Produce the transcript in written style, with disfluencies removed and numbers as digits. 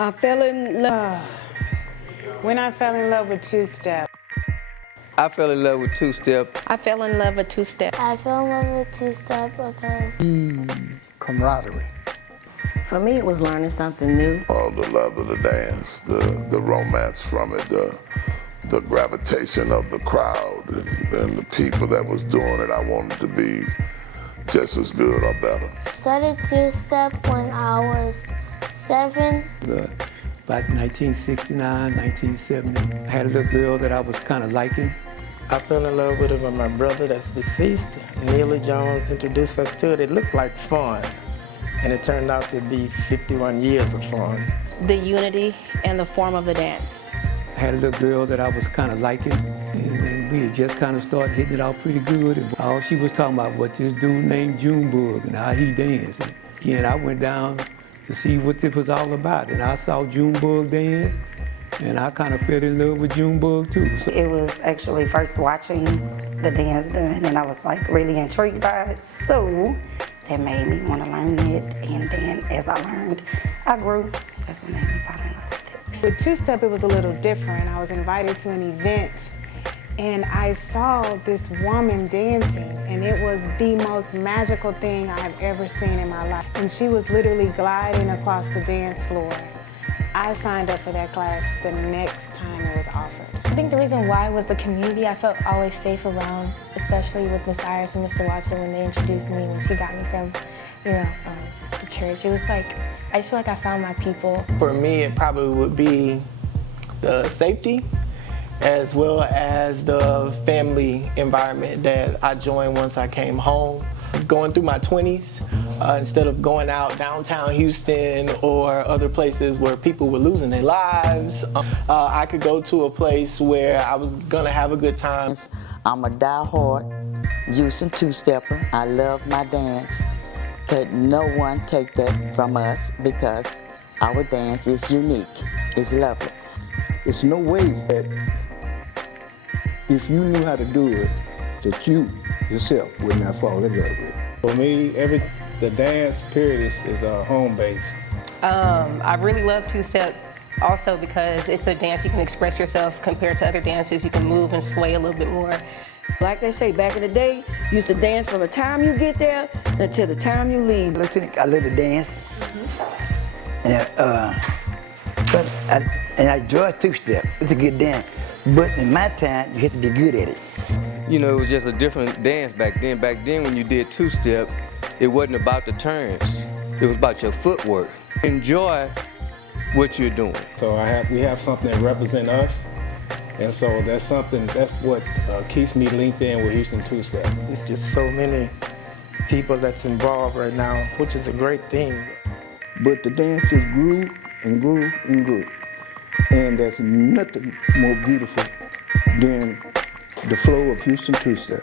I fell in love. When I fell in love with two-step. I fell in love with two-step. I fell in love with two-step. I fell in love with two-step because camaraderie. For me, it was learning something new. The love of the dance, the romance from it, the gravitation of the crowd and the people that was doing it. I wanted to be just as good or better. Started two-step when I was 7. About 1969, 1970. I had a little girl that I was kind of liking. I fell in love with her when my brother that's deceased, Neely Jones, introduced us to it. It looked like fun, and it turned out to be 51 years of fun. The unity and the form of the dance. I had a little girl that I was kind of liking, and we had just kind of started hitting it off pretty good. And all she was talking about was this dude named Junebug and how he danced. And again, I went down to see what it was all about, and I saw Junebug dance, and I kind of fell in love with Junebug too. So it was actually first watching the dance done, and I was like really intrigued by it. So that made me want to learn it, and then as I learned, I grew. That's what made me fall in love with it. With two-step, it was a little different. I was invited to an event, and I saw this woman dancing, and it was the most magical thing I have ever seen in my life. And she was literally gliding across the dance floor. I signed up for that class the next time it was offered. I think the reason why was the community. I felt always safe around, especially with Miss Iris and Mr. Watson when they introduced me, when she got me from, the church. It was like, I just feel like I found my people. For me, it probably would be the safety, as well as the family environment that I joined once I came home. Going through my 20s, instead of going out downtown Houston or other places where people were losing their lives, I could go to a place where I was gonna have a good time. I'm a die-hard Houston two-stepper. I love my dance. Let no one take that from us because our dance is unique. It's lovely. It's no way that if you knew how to do it, that you yourself would not fall in love with it. For me, the dance period is a home base. I really love two-step also because it's a dance you can express yourself compared to other dances. You can move and sway a little bit more. Like they say, back in the day, you used to dance from the time you get there until the time you leave. I love to dance, and I enjoy two-step. It's a good dance, but in my time, you have to be good at it. You know, it was just a different dance back then. Back then, when you did two-step, it wasn't about the turns. It was about your footwork. Enjoy what you're doing. So we have something that represents us, and so that's what keeps me linked in with Houston two-step. It's just so many people that's involved right now, which is a great thing. But the dance just grew and grew and grew. And there's nothing more beautiful than the flow of Houston two-step.